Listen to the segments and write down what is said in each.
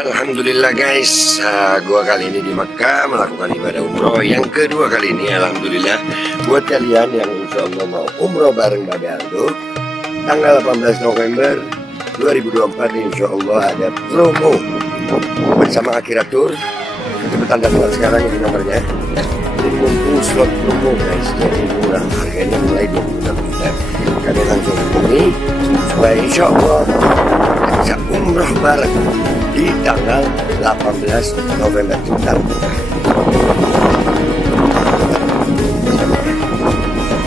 Alhamdulillah guys, gua kali ini di Mekah melakukan ibadah umroh yang kedua kali ini. Alhamdulillah buat kalian yang insya Allah mau umroh bareng Babe Aldo tanggal 18 November 2024 insya Allah ada promo bersama Akhirat Tour. Cepetan daftar sekarang ini nomornya. Jadi mumpung slot promo guys, jadi murah, harganya mulai 26 juta. Kalian langsung hubungi supaya insya Allah bisa umroh bareng di tanggal 18 November kita.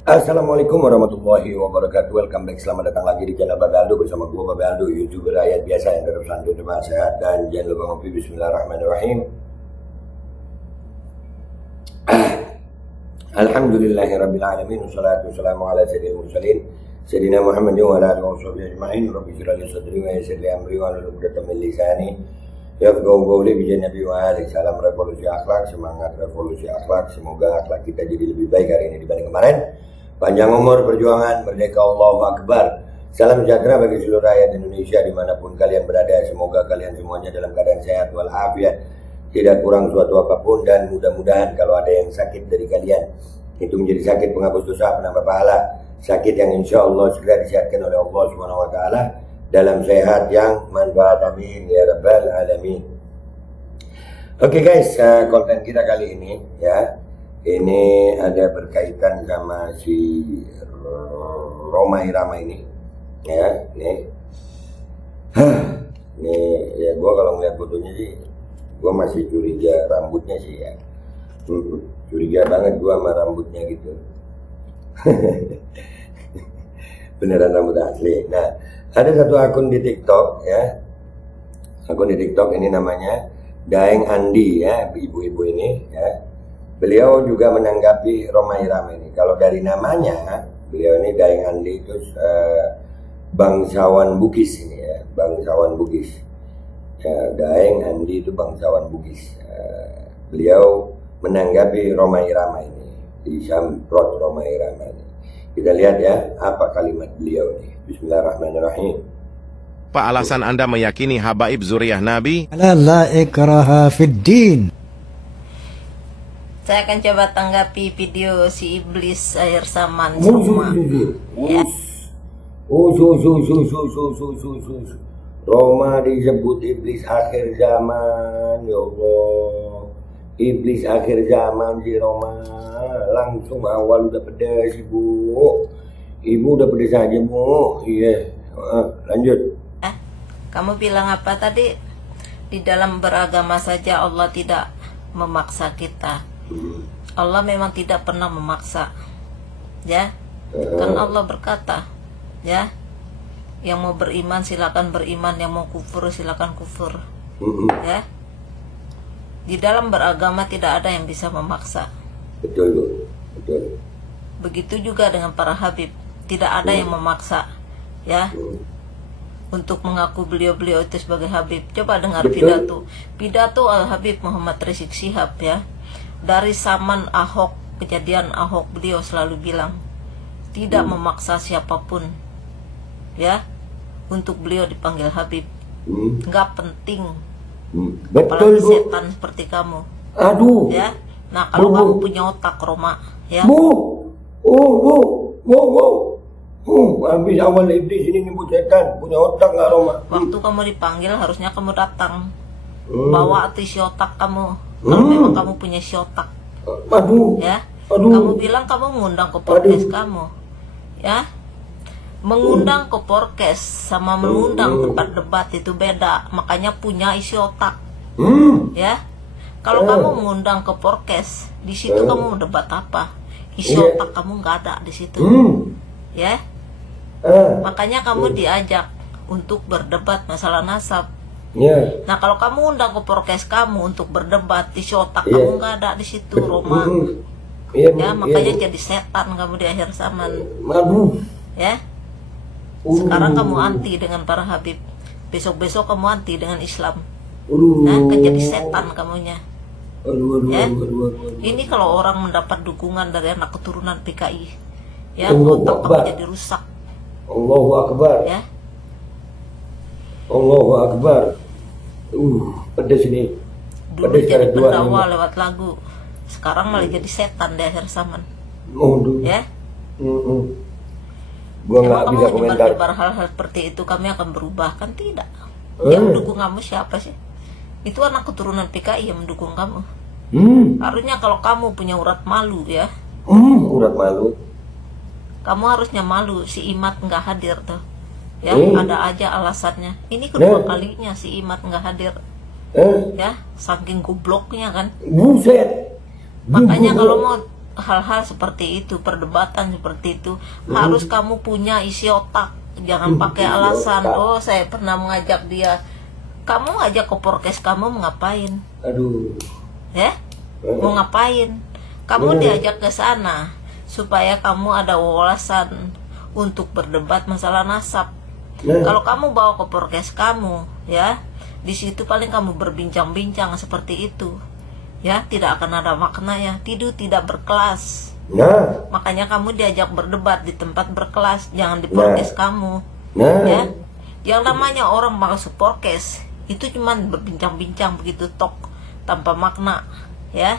Assalamualaikum warahmatullahi wabarakatuh. Welcome back, selamat datang lagi di channel Babe Aldo bersama gua Babe Aldo, YouTuber rakyat biasa yang terus santun dan sehat. Dan jangan lupa ngopi. Bismillahirrahmanirrahim. Alhamdulillahirabbil alamin, wassalatu wassalamu ala sayyidil mursalin sayyidina Muhammadin wa ala alihi washabihi ajma'in. Rabbi shrah li sadri wa yassir li amri wa hlul 'uqdatam min lisani yafqahu qawli. Bi Nabi wa alihi salam revolusi akhlak, semangat revolusi akhlak. Semoga akhlak kita jadi lebih baik hari ini dibanding kemarin. Panjang umur, perjuangan, merdeka, Allahu Akbar. Salam sejahtera bagi seluruh rakyat Indonesia dimanapun kalian berada. Semoga kalian semuanya dalam keadaan sehat walafiat, tidak kurang suatu apapun, dan mudah-mudahan kalau ada yang sakit dari kalian itu menjadi sakit penghapus dosa, penambah pahala, sakit yang insya Allah segera disehatkan oleh Allah Subhanahu Wa Taala dalam sehat yang manfaat, amin ya rabbal alamin. Oke guys, konten kita kali ini ya, ini ada berkaitan sama si Rhoma Irama ini ya. Nih ya, gua kalau ngeliat fotonya sih gua masih curiga rambutnya sih ya. Curiga banget gua sama rambutnya gitu. Beneran rambut asli. Nah, ada satu akun di TikTok ya. Akun di TikTok ini namanya Daeng Andi ya, ibu-ibu ini ya. Beliau juga menanggapi Rhoma Irama ini. Kalau dari namanya, beliau ini Daeng Andi itu bangsawan Bugis ini ya, bangsawan Bugis. Ya, Daeng Andi itu bangsawan Bugis. Beliau menanggapi Rhoma Irama ini, disamprot Rhoma Irama ini. Kita lihat ya apa kalimat beliau ini. Bismillahirrahmanirrahim. Apa alasan Anda meyakini habaib zuriyah Nabi? La ikraha fid din. Saya akan coba tanggapi video si iblis akhir zaman semua. Ya. Rhoma disebut iblis akhir zaman, ya Allah. Iblis akhir zaman si Rhoma. Langsung awal udah pedas ibu. Ibu udah pedas aja bu. Iya. Lanjut. Kamu bilang apa tadi? Di dalam beragama saja Allah tidak memaksa kita. Allah memang tidak pernah memaksa. Ya. Kan Allah berkata, ya, yang mau beriman silakan beriman, yang mau kufur silakan kufur. Ya. Di dalam beragama tidak ada yang bisa memaksa. Betul, betul. Begitu juga dengan para habib, tidak ada yang memaksa, ya, untuk mengaku beliau-beliau itu sebagai habib. Coba dengar pidato Al Habib Muhammad Rizik Syihab ya. Dari zaman Ahok, kejadian Ahok, beliau selalu bilang tidak memaksa siapapun, ya, untuk beliau dipanggil habib. Nggak penting. Apalagi setan seperti kamu. Aduh. Ya. Nah, kalau kamu punya otak, Rhoma, ya. Habis awal iblis ini nyebut setan, punya otak nggak Rhoma? Waktu kamu dipanggil harusnya kamu datang. Bawa isi otak kamu. Kalau memang kamu punya si otak. Aduh. Ya. Aduh. Kamu bilang kamu mengundang ke podcast kamu. Ya. Mengundang ke podcast sama mengundang tempat debat itu beda, makanya punya isi otak. Ya, kalau kamu mengundang ke podcast, di situ kamu mau debat apa? Isi otak kamu nggak ada di situ. Ya, makanya kamu diajak untuk berdebat masalah nasab. Nah, kalau kamu undang ke podcast kamu untuk berdebat, isi otak kamu nggak ada di situ, Rhoma. Ya, makanya jadi setan kamu di akhir zaman. Ya. Sekarang kamu anti dengan para habib, besok-besok kamu anti dengan Islam. Nah, kan jadi setan kamunya. Ya. Ini kalau orang mendapat dukungan dari anak keturunan PKI, ya, otak kamu jadi rusak. Allahu Akbar. Ya. Allahu Akbar. Pedes ini. Dulu Pedes jadi kali dua pendakwah nih. lewat lagu, sekarang malah jadi setan di akhir zaman. Aduh. Ya, Gua nggak emang bisa kamu komentar. menyebar hal-hal seperti itu kami akan berubah? Kan tidak. Yang mendukung kamu siapa sih? Itu anak keturunan PKI yang mendukung kamu. Harusnya kalau kamu punya urat malu ya, Urat malu. kamu harusnya malu. Si Imat nggak hadir tuh, ya ada aja alasannya. Ini kedua kalinya si Imat nggak hadir, ya saking gobloknya kan. Buset. Makanya kalau mau hal-hal seperti itu, perdebatan seperti itu, harus kamu punya isi otak. Jangan pakai alasan, oh saya pernah mengajak dia. Kamu ngajak ke podcast kamu mau ngapain? Aduh. Ya? Mau ngapain? Kamu diajak ke sana supaya kamu ada wawasan untuk berdebat masalah nasab. Kalau kamu bawa ke podcast kamu, ya, di situ paling kamu berbincang-bincang seperti itu. Ya, tidak akan ada maknanya. Tidak berkelas. Nah, Makanya kamu diajak berdebat di tempat berkelas, jangan di podcast kamu. nah. Ya. Yang namanya orang masuk podcast itu cuman berbincang-bincang begitu tok tanpa makna, ya.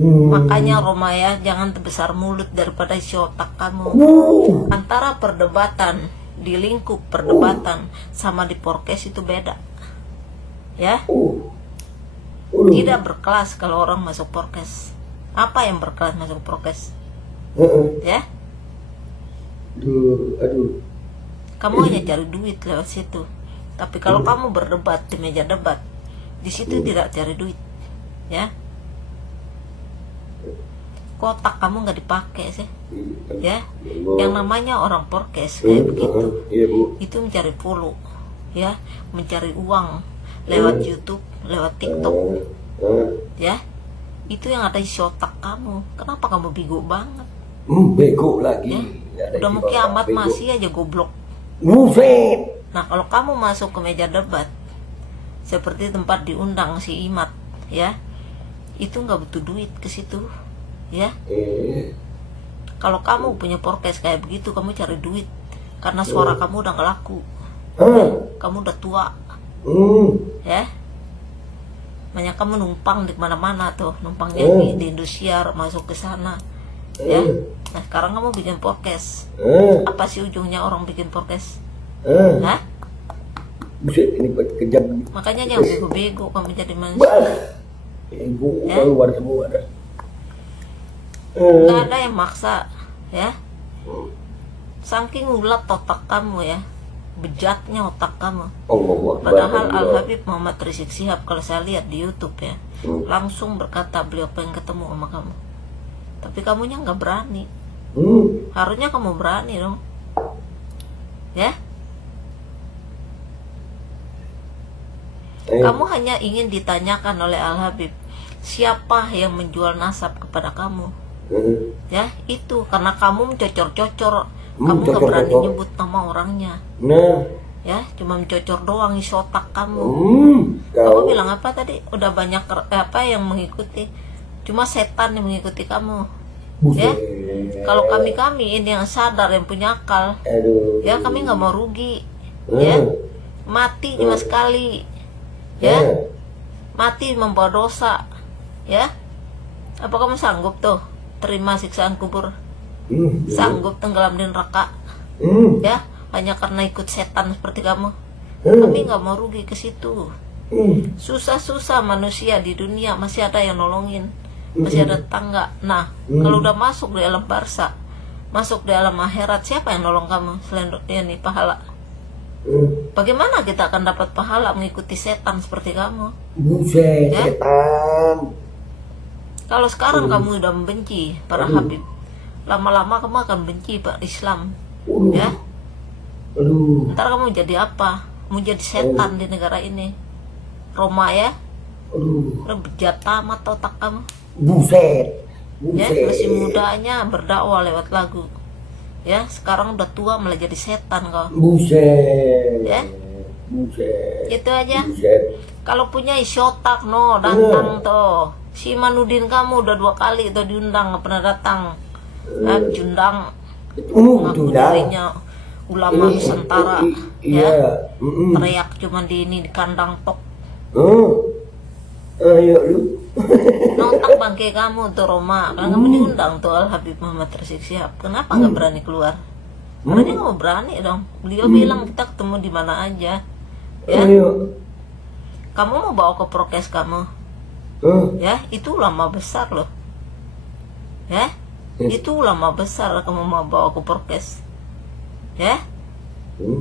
Makanya Romaya jangan terbesar mulut daripada isi otak kamu. Antara perdebatan di lingkup perdebatan sama di podcast itu beda. Ya. Tidak berkelas kalau orang masuk podcast. Apa yang berkelas masuk podcast? Ya. Aduh. Kamu hanya cari duit lewat situ. Tapi kalau kamu berdebat di meja debat, di situ tidak cari duit, ya. Kotak kamu nggak dipakai sih, ya. Yang namanya orang podcast kayak begitu, Iya, Bu. itu mencari follow, ya, mencari uang lewat YouTube, lewat TikTok, ya. Itu yang ada di otak kamu. Kenapa kamu bego banget? Bego lagi. Ya? Udah mau kiamat masih aja goblok. Buset. Nah, kalau kamu masuk ke meja debat seperti tempat diundang si Imat, ya, itu nggak butuh duit ke situ, ya. Kalau kamu punya podcast kayak begitu, kamu cari duit karena suara kamu udah nggak laku, kamu udah tua, ya. Banyak kamu numpang di mana-mana tuh, numpangnya di Indosiar, masuk ke sana, ya. Nah, sekarang kamu bikin podcast, apa sih ujungnya orang bikin podcast? Hah? Buset, ini kejam. Makanya jangan bego-bego kamu jadi manusia. Bego Ya? keluar semua dah. Gak ada yang maksa, ya. Saking ulat otak kamu ya, bejatnya otak kamu. Allahu Akbar. Padahal Al Habib Muhammad Rizik Syihab kalau saya lihat di YouTube ya, langsung berkata beliau pengen ketemu sama kamu. Tapi kamunya nggak berani. Harusnya kamu berani dong, ya. Kamu hanya ingin ditanyakan oleh Al Habib, siapa yang menjual nasab kepada kamu? Ya, itu karena kamu mencocor-cocor. Kamu nggak berani nyebut nama orangnya. Nah, Ya, cuma mencocor doang isi otak kamu. kau Kamu bilang apa tadi? Udah banyak apa yang mengikuti? Cuma setan yang mengikuti kamu. Ya, kalau kami ini yang sadar, yang punya akal, aduh. ya kami nggak mau rugi. Ya, mati cuma sekali. Ya, mati membawa dosa. Ya, apa kamu sanggup tuh terima siksaan kubur? Sanggup tenggelam di neraka? Ya, hanya karena ikut setan seperti kamu? Kami nggak mau rugi ke situ. Susah-susah manusia di dunia masih ada yang nolongin, masih ada tangga. Nah, kalau udah masuk di alam barza, masuk di alam akhirat, siapa yang nolong kamu selain ini pahala? Bagaimana kita akan dapat pahala mengikuti setan seperti kamu? Buset, Ya? setan. Kalau sekarang kamu udah membenci para habib, lama-lama kamu akan benci Pak Islam. Ya, Aduh. ntar kamu jadi apa? Mau jadi setan di negara ini. Roma ya, Aduh. udah bejat tamat otak kamu. Buset. Ya, Buset. masih mudanya berdakwah lewat lagu. Ya, sekarang udah tua malah jadi setan kau. Buset. Ya, Buset. itu aja. Buset. Kalau punya isi otak no, datang tuh. Si Manudin kamu udah 2 kali tuh diundang, nggak pernah datang. Jundang ngaku Jundang. dirinya ulama Nusantara, Iya. ya, teriak cuman di kandang tok. Ayo lu. Nontak bangke kamu tuh Roma, karena kamu diundang tuh Al Habib Muhammad Rizik Syihab. Kenapa nggak berani keluar? Berarti kamu berani dong. Beliau bilang kita ketemu di mana aja. Ya. Ayo. Kamu mau bawa ke prokes kamu? Ya, itu ulama besar loh. Ya, itu ulama besar kamu mau bawa ke prokes. Ya,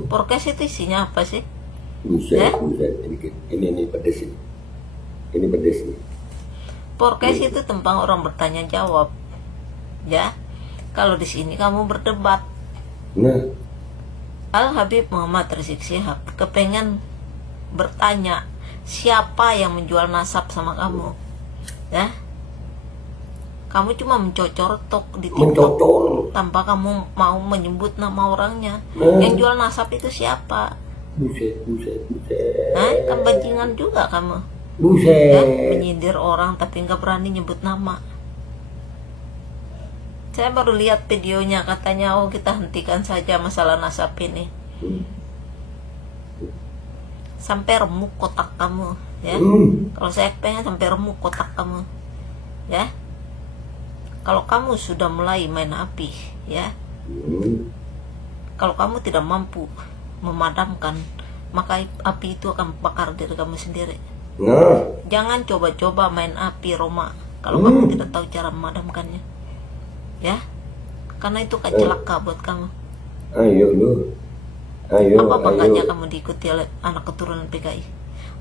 prokes itu isinya apa sih? Buset, sedikit. Ini pedes ini. Ini pedes nih. Prokes itu tentang orang bertanya jawab. Ya, kalau di sini kamu berdebat. Nah, Al Habib Muhammad Rizik Syihab kepengen bertanya siapa yang menjual nasab sama kamu, ya? Kamu cuma mencocor di TikTok tanpa kamu mau menyebut nama orangnya. Yang jual nasab itu siapa? Buset. Kan bajingan juga kamu. Buset. Ya, menyindir orang tapi nggak berani nyebut nama. Saya baru lihat videonya, katanya oh kita hentikan saja masalah nasab ini. Sampai remuk kotak kamu, ya. Kalau saya pengen sampai remuk kotak kamu, ya. Kalau kamu sudah mulai main api, ya. Kalau kamu tidak mampu memadamkan, maka api itu akan bakar diri kamu sendiri. Nah, Jangan coba-coba main api, Roma, kalau kamu tidak tahu cara memadamkannya, ya. Karena itu akan celaka buat kamu. ayo lu. Ayo. Apa bangganya kamu diikuti oleh anak keturunan PKI?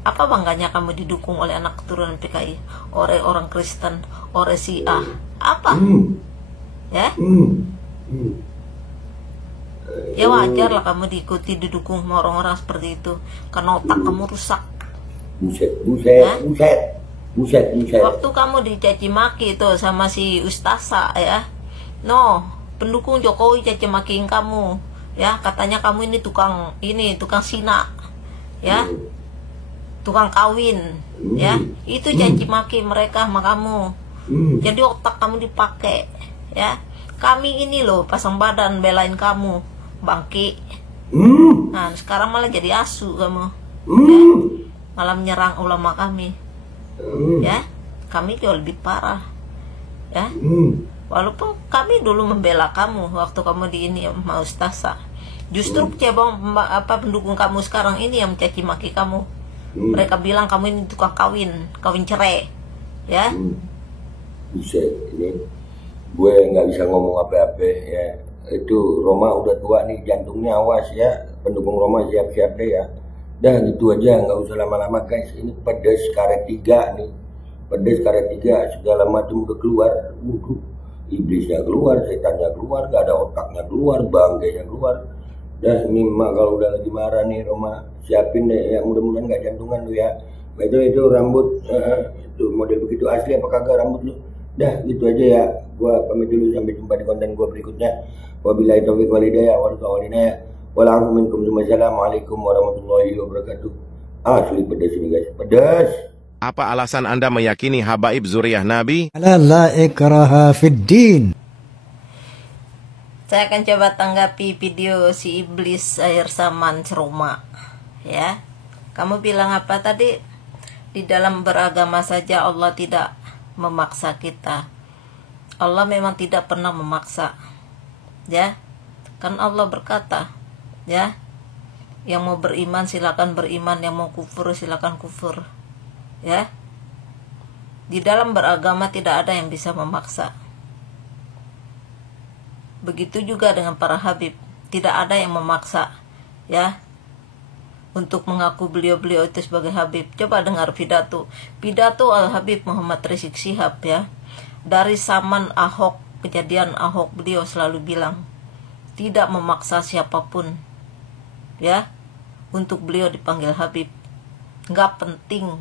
Apa bangganya kamu didukung oleh anak keturunan PKI? Oleh orang Kristen, oleh Syiah? Apa? Ya? Ya wajar lah kamu diikuti, didukung sama orang-orang seperti itu, karena otak kamu rusak. Buset. Waktu kamu dicaci maki itu sama si Ustasa, ya, pendukung Jokowi caci makiin kamu, ya, katanya kamu ini tukang sina, ya, tukang kawin, ya, itu caci maki mereka sama kamu. Jadi otak kamu dipakai, ya. Kami ini loh pasang badan belain kamu, bangki. Nah sekarang malah jadi asu kamu, ya, malah menyerang ulama kami, ya. Kami jauh lebih parah, ya. Walaupun kami dulu membela kamu waktu kamu di ini sama Ustasa, justru pendukung kamu sekarang ini yang mencaci maki kamu. Mereka bilang kamu ini tukang kawin cerai, ya. Buset, ini gue nggak bisa ngomong apa-apa, ya. Itu Roma udah tua nih, jantungnya awas ya. Pendukung Roma siap-siap deh ya. Dah gitu aja, nggak usah lama-lama guys. Ini pedes karet 3 nih, pedes karet 3, segala macam udah keluar. Iblisnya keluar, setannya keluar, gak ada otaknya keluar, bangkainya keluar. Dah ini mak kalau udah lagi marah nih Roma, siapin deh ya, mudah-mudahan gak jantungan lu ya. Itu rambut itu model begitu asli apa kagak rambut lu? Dah gitu aja ya. Gua pamit dulu, sampai jumpa di konten gua berikutnya. Wabillahi taufiq wal hidayah wal hidayah. Wa'alaikum minkum. Assalamualaikum warahmatullahi wabarakatuh. Asli pedas ini guys, pedas. Apa alasan Anda meyakini habaib zuriyah Nabi? Ala la ikraha fid din. Saya akan coba tanggapi video si iblis akhir zaman Roma, ya. Kamu bilang apa tadi? Di dalam beragama saja Allah tidak memaksa kita. Allah memang tidak pernah memaksa, ya. Kan Allah berkata, ya, yang mau beriman silakan beriman, yang mau kufur silakan kufur, ya. Di dalam beragama tidak ada yang bisa memaksa. Begitu juga dengan para habib, tidak ada yang memaksa, ya, untuk mengaku beliau-beliau itu sebagai habib. Coba dengar pidato Al Habib Muhammad Rizik Syihab, ya. Dari zaman Ahok, kejadian Ahok, beliau selalu bilang tidak memaksa siapapun, ya, untuk beliau dipanggil habib. Nggak penting,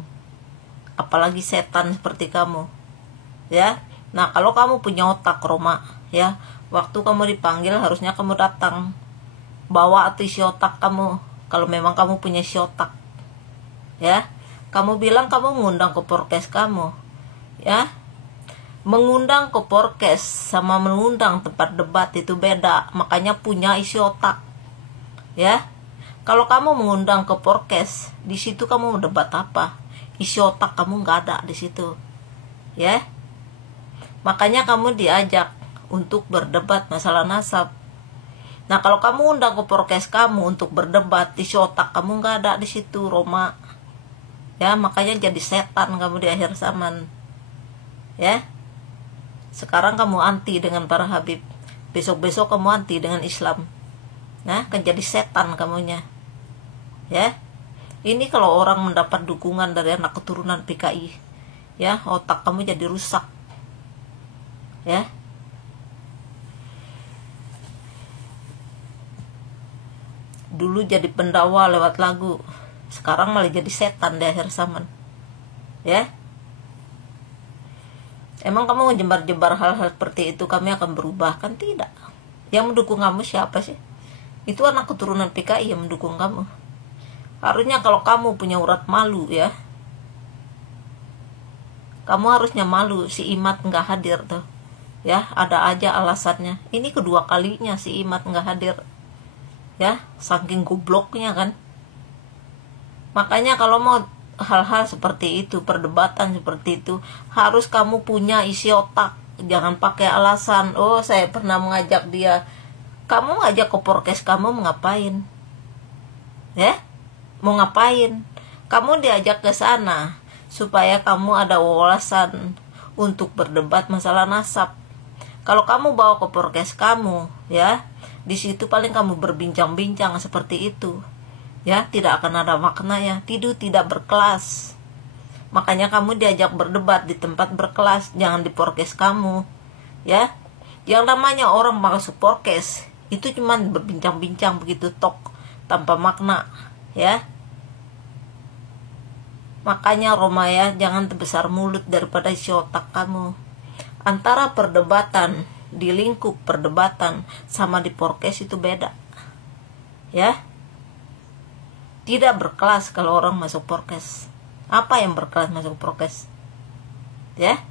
apalagi setan seperti kamu, ya. Nah kalau kamu punya otak Roma, ya, waktu kamu dipanggil harusnya kamu datang, bawa tuh isi otak kamu. Kalau memang kamu punya isi otak, ya. Kamu bilang kamu mengundang ke podcast kamu, ya. Mengundang ke podcast sama mengundang tempat debat itu beda. Makanya punya isi otak, Ya, kalau kamu mengundang ke podcast, di situ kamu mendebat apa? Isi otak kamu nggak ada di situ. Ya, makanya kamu diajak untuk berdebat masalah nasab. Nah, kalau kamu undang ke podcast kamu untuk berdebat, isi otak kamu nggak ada di situ, Roma. Ya, makanya jadi setan kamu di akhir zaman. Ya, sekarang kamu anti dengan para habib, besok-besok kamu anti dengan Islam. Nah, kan jadi setan kamunya. Ya, ini kalau orang mendapat dukungan dari anak keturunan PKI, ya, otak kamu jadi rusak. Ya, dulu jadi pendakwa lewat lagu, sekarang malah jadi setan di akhir zaman. Ya, emang kamu ngejebar-jebar hal-hal seperti itu kami akan berubah? Kan tidak. Yang mendukung kamu siapa sih? Itu anak keturunan PKI yang mendukung kamu. Harusnya kalau kamu punya urat malu, ya, kamu harusnya malu. Si Imat nggak hadir tuh, ya, ada aja alasannya. Ini kedua kalinya si Imat nggak hadir, ya, saking gobloknya kan. Makanya kalau mau hal-hal seperti itu, perdebatan seperti itu, harus kamu punya isi otak. Jangan pakai alasan, oh saya pernah mengajak dia. Kamu ngajak ke podcast kamu mau ngapain? Ya, mau ngapain? Kamu diajak ke sana supaya kamu ada wawasan untuk berdebat masalah nasab. Kalau kamu bawa ke podcast kamu, ya, di situ paling kamu berbincang-bincang seperti itu, ya, tidak akan ada maknanya. Tidak berkelas. Makanya kamu diajak berdebat di tempat berkelas, jangan di podcast kamu, ya. Yang namanya orang masuk podcast itu cuman berbincang-bincang begitu tok tanpa makna, ya. Makanya Roma, ya, jangan terbesar mulut daripada isi otak kamu. Antara perdebatan di lingkup perdebatan sama di podcast itu beda, ya. Tidak berkelas kalau orang masuk podcast. Apa yang berkelas masuk podcast? Ya,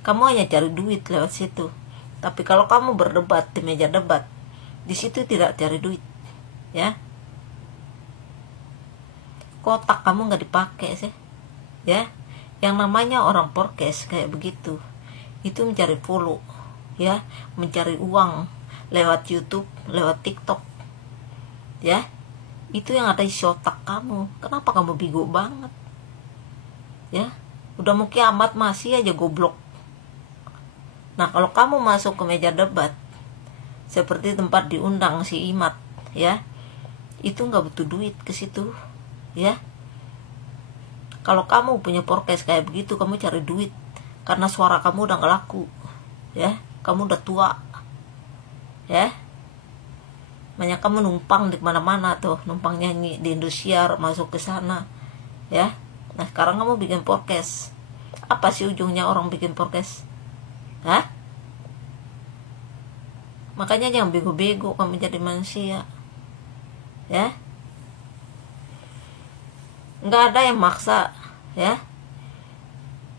kamu hanya cari duit lewat situ. Tapi kalau kamu berdebat di meja debat, di situ tidak cari duit, ya. Kotak kamu nggak dipakai sih, ya. Yang namanya orang podcast kayak begitu, itu mencari follow, ya, mencari uang lewat YouTube, lewat TikTok, ya. Itu yang ada di otak kamu. Kenapa kamu bego banget? Ya, udah mau kiamat masih aja goblok. Nah, kalau kamu masuk ke meja debat seperti tempat diundang si Imat, ya, itu nggak butuh duit ke situ, ya. Kalau kamu punya podcast kayak begitu, kamu cari duit karena suara kamu udah nggak laku, ya. Kamu udah tua, ya. Banyak kamu numpang di mana-mana tuh, numpang nyanyi di Indosiar, masuk ke sana, ya. Nah, sekarang kamu bikin podcast. Apa sih ujungnya orang bikin podcast? Hah? Makanya jangan bego-bego kamu jadi manusia, ya. Nggak ada yang maksa, ya.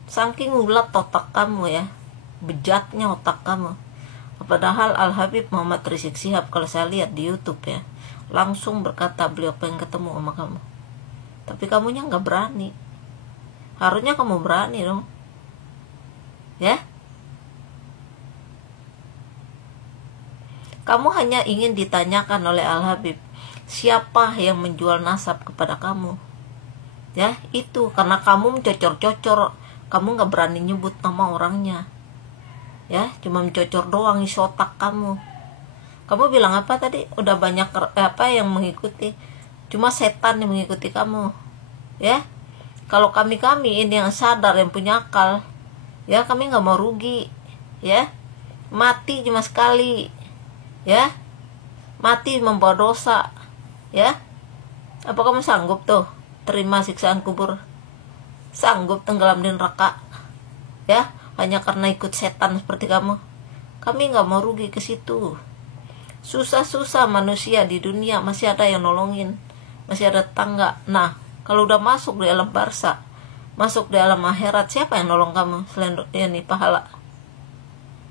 Saking ulat otak kamu, ya, bejatnya otak kamu. Padahal Al-Habib Muhammad Rizik Shihab, kalau saya lihat di YouTube, ya, langsung berkata beliau pengen ketemu sama kamu. Tapi kamunya nggak berani. Harusnya kamu berani dong, ya. Kamu hanya ingin ditanyakan oleh Al-Habib, siapa yang menjual nasab kepada kamu, ya. Itu karena kamu mencocor-cocor, kamu nggak berani nyebut nama orangnya, ya, cuma mencocor doang isi otak kamu. Kamu bilang apa tadi? Udah banyak apa yang mengikuti, cuma setan yang mengikuti kamu, ya. Kalau kami ini yang sadar, yang punya akal, ya, kami nggak mau rugi, ya. Mati cuma sekali, ya. Mati membawa dosa, ya. Apa kamu sanggup tuh terima siksaan kubur? Sanggup tenggelam di neraka, ya, hanya karena ikut setan seperti kamu? Kami nggak mau rugi ke situ. Susah-susah manusia di dunia masih ada yang nolongin, masih ada tangga. Nah, kalau udah masuk di alam barza, masuk di alam akhirat, siapa yang nolong kamu selain ini pahala?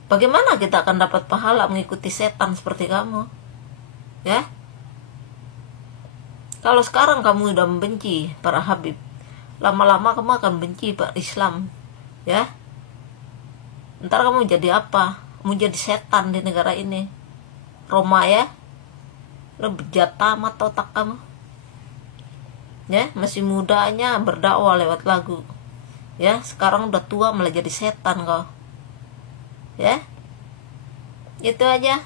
Bagaimana kita akan dapat pahala mengikuti setan seperti kamu? Ya. Kalau sekarang kamu udah membenci para habib, lama-lama kamu akan benci Pak Islam. Ya. Ntar kamu jadi apa? Kamu jadi setan di negara ini. Roma ya. Lo bejat amat otak kamu. Ya, masih mudanya berdakwah lewat lagu. Ya, sekarang udah tua malah jadi setan kau. Ya. Itu aja.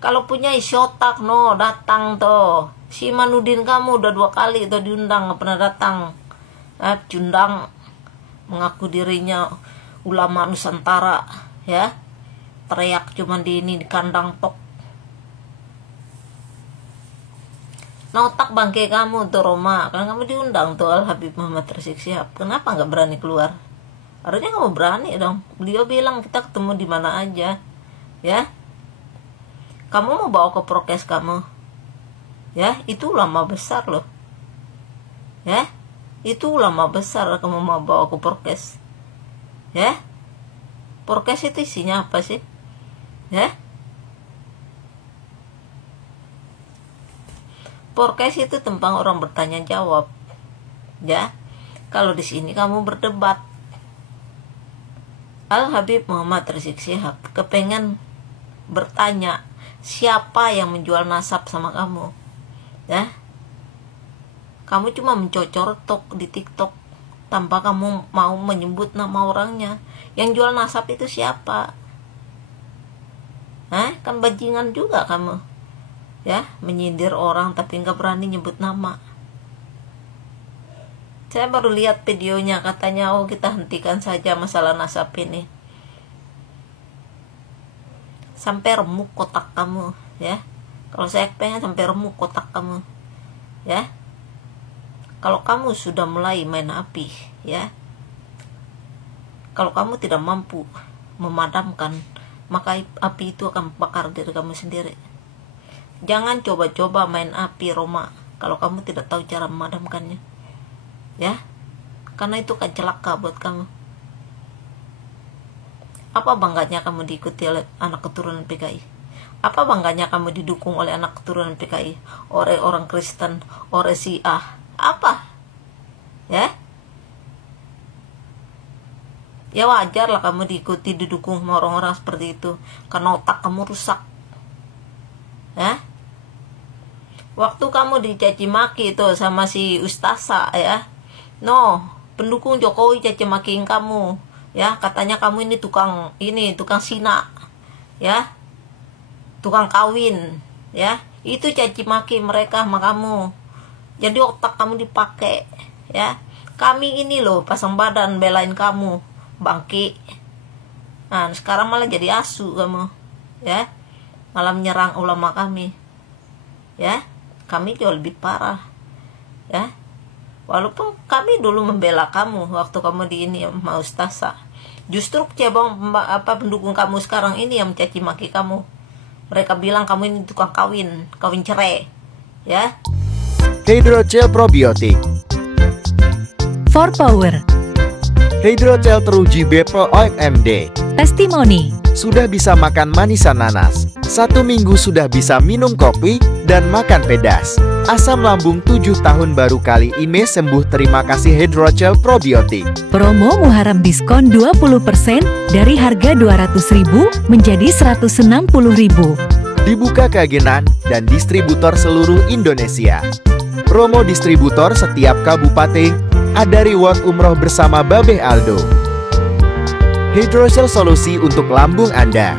Kalau punya isi otak datang tuh. Si Manudin kamu udah 2 kali tuh diundang, nggak pernah datang. Cundang mengaku dirinya ulama Nusantara, ya. Teriak cuman di kandang tok. Otak bangke kamu tuh Roma, kan kamu diundang tuh Al Habib Muhammad Rizik Syihab. Kenapa nggak berani keluar? Harusnya kamu berani dong. Beliau bilang kita ketemu di mana aja, ya. Kamu mau bawa ke prokes kamu, ya. Itu ulama besar loh, ya. Itu ulama besar kamu mau bawa ke prokes, ya. Prokes itu isinya apa sih, ya? Prokes itu tentang orang bertanya jawab, ya. Kalau di sini kamu berdebat. Al Habib Muhammad Rizik Syihab kepengen bertanya siapa yang menjual nasab sama kamu, ya. Kamu cuma mencocor-tok di TikTok tanpa kamu mau menyebut nama orangnya. Yang jual nasab itu siapa? Kan bajingan juga kamu, ya, menyindir orang tapi nggak berani nyebut nama. Saya baru lihat videonya, katanya kita hentikan saja masalah nasab ini. Sampai remuk kotak kamu, ya. Kalau saya pengen sampai remuk kotak kamu, ya. Kalau kamu sudah mulai main api, ya. Kalau kamu tidak mampu memadamkan, maka api itu akan bakar diri kamu sendiri. Jangan coba-coba main api Roma kalau kamu tidak tahu cara memadamkannya, ya. Karena itu akan celaka buat kamu. Apa bangganya kamu diikuti oleh anak keturunan PKI? Apa bangganya kamu didukung oleh anak keturunan PKI, oleh orang Kristen, oleh Syiah? Apa? Ya? Ya wajar lah kamu diikuti, didukung sama orang-orang seperti itu, karena otak kamu rusak, ya. Waktu kamu dicaci maki itu sama si Ustasa, ya, pendukung Jokowi caci makiin kamu, ya, katanya kamu ini tukang sina, ya, tukang kawin, ya. Itu caci maki mereka sama kamu. Jadi otak kamu dipakai, ya. Kami ini loh pasang badan belain kamu, bangki. Nah, sekarang malah jadi asu kamu, ya. Malah menyerang ulama kami, ya. Kami jauh lebih parah, ya. Walaupun kami dulu membela kamu waktu kamu di ini sama Ustasa. Justru pendukung kamu sekarang ini yang mencaci maki kamu. Mereka bilang kamu ini tukang kawin cerai, ya. Hydrogel probiotik. For Power. Hydrogel teruji BPO OMD. Testimoni. Sudah bisa makan manisan nanas. 1 minggu sudah bisa minum kopi dan makan pedas. Asam lambung 7 tahun baru kali ini sembuh. Terima kasih Hydrogel probiotik. Promo Muharram diskon 20% dari harga 200.000 menjadi 160.000. Dibuka ke agenan dan distributor seluruh Indonesia. Promo distributor setiap kabupaten. Ada reward umroh bersama Babeh Aldo. Hydrogel solusi untuk lambung Anda.